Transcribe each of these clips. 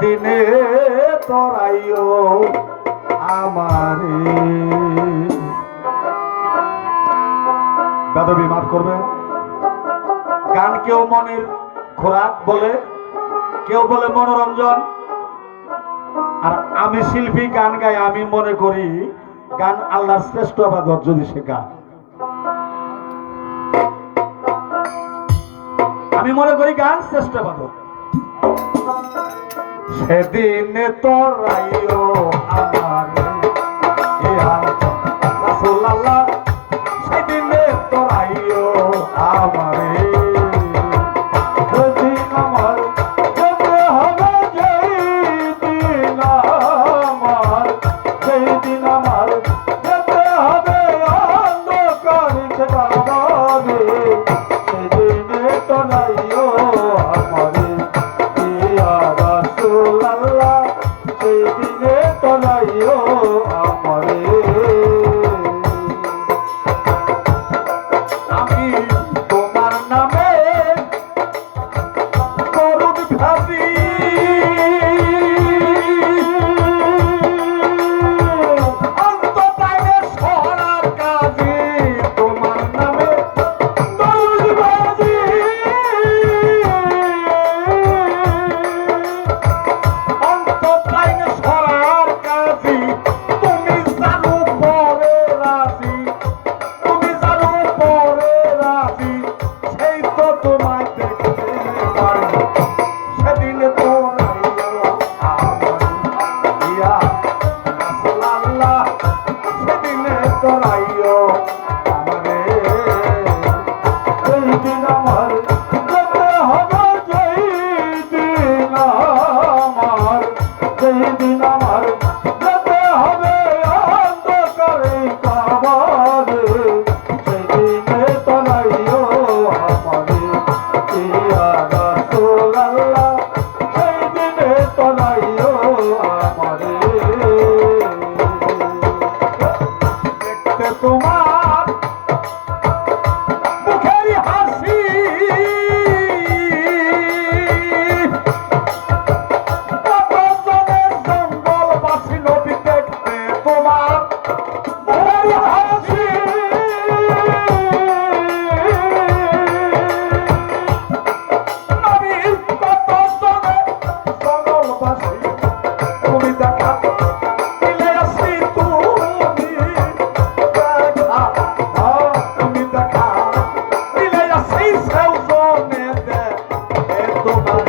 সেদিনে তোরাইও আমারে। বেদবি মাফ করবেন। গান কেউ মনের খোরাক বলে, কেউ বলে মনোরঞ্জন। আর আমি শিল্পী, গান গাই, আমি মনে করি গান আল্লাহর শ্রেষ্ঠ ইবাদত। যদি সে গান, আমি মনে করি গান শ্রেষ্ঠ ইবাদত। সেদিনে তোরাইও আমারে ইয়া রাসূলুল্লাহ, সেদিনে তোরাইও আমারে। যেদিন আমার যেতে হবে, যেদিন আমার, যেদিন আমার যেতে হবে অন্ধকারে বাবারে, সেদিনে তোরাইও আমারে ইয়া রাসূলুল্লাহ, সেদিনে তোরাইও আমারে। আমি তোমার নামে করুণ ভাবি, অন্তটাইনে সরার কাজে তোমার নামে করুণ ভাবি, অন্তটাইনে সরার কাজে তুমি জানো পরে রাজি, তুমি জানো পরে রাজি, সেই তো তোমায় দেখতে পারি। সেদিন তোরাইও আমারে ইয়া রাসূলুল্লাহ, সেদিনে তোরাইও আমারে। যেদিন আমার যেতে হবে, যেদিন আমার, যেদিন আমার যেতে হবে অন্ধকারে কাবারে, সেদিনে তোরাইও আমারে ইয়া রাসূলুল্লাহ, সেদিনে তোরাইও আমারে। দেখতে তোমার মুখের হাসি, কত জনের জঙ্গলবাসী নবী, দেখতে তোমার মুখের হাসি, নবীর কত জনের জঙ্গলবাসী, তুমি দেখা দিলে আসি, তুমি দেখা, তুমি দেখা দিলে আসি, সেও জনে দে তোমার।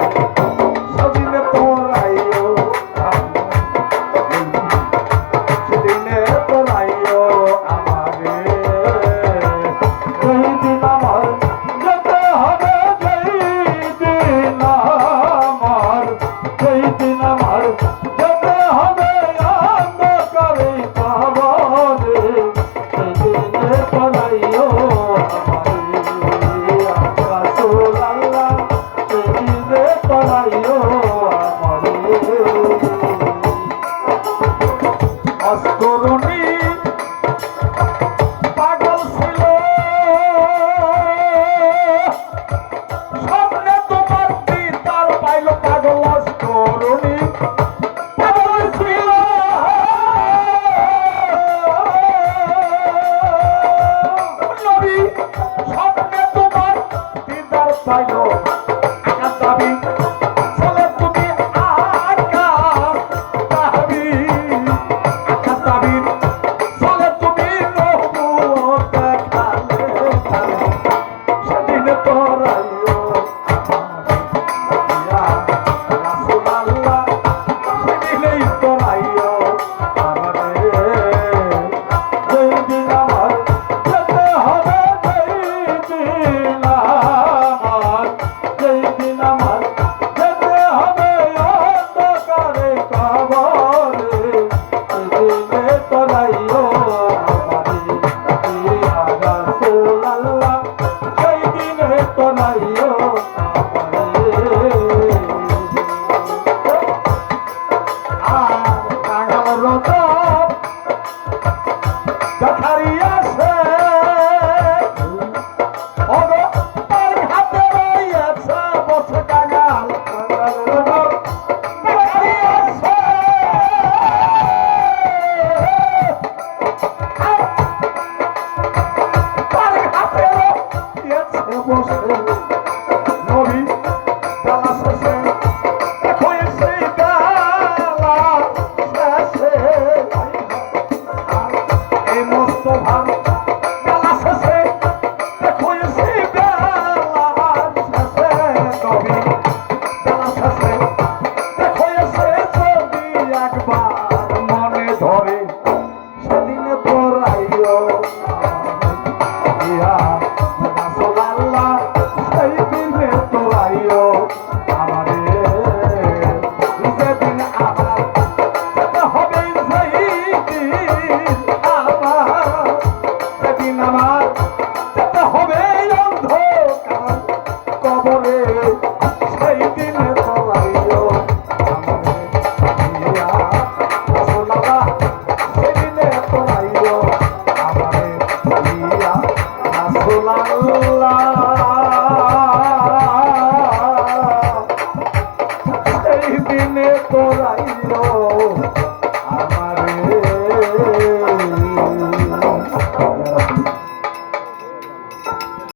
সেদিনে তোরাইও সেদিনে তোরাইও আমারে। যেদিন আমার যেতে হবে, যেদিন আমার, যেদিন আমার যেতে হবে অন্ধকারে কাবারে, সেদিনে তোরাইও আমারে ইয়া রাসূলুল্লাহ, সেদিনে তোরাইও আমারে। অস্তরণী পাগল ছিল, স্বপ্নে তোমার দিদার পাইল, পাগল অস্তরণী পাগল ছিল। নবী স্বপ্নে তোমার দিদার পাইল, আকাশ দাবি চলে তুমি, আকাশ দাবি, আকাশ দাবি চলে তুমি, নবুয়ত দেখালে তারে। সেদিনে তোরাইও আমারে ইয়া রাসূলুল্লাহ, সেদিনেই তোরাইও আমারে। যেদিন আমার যেতে হবে, বস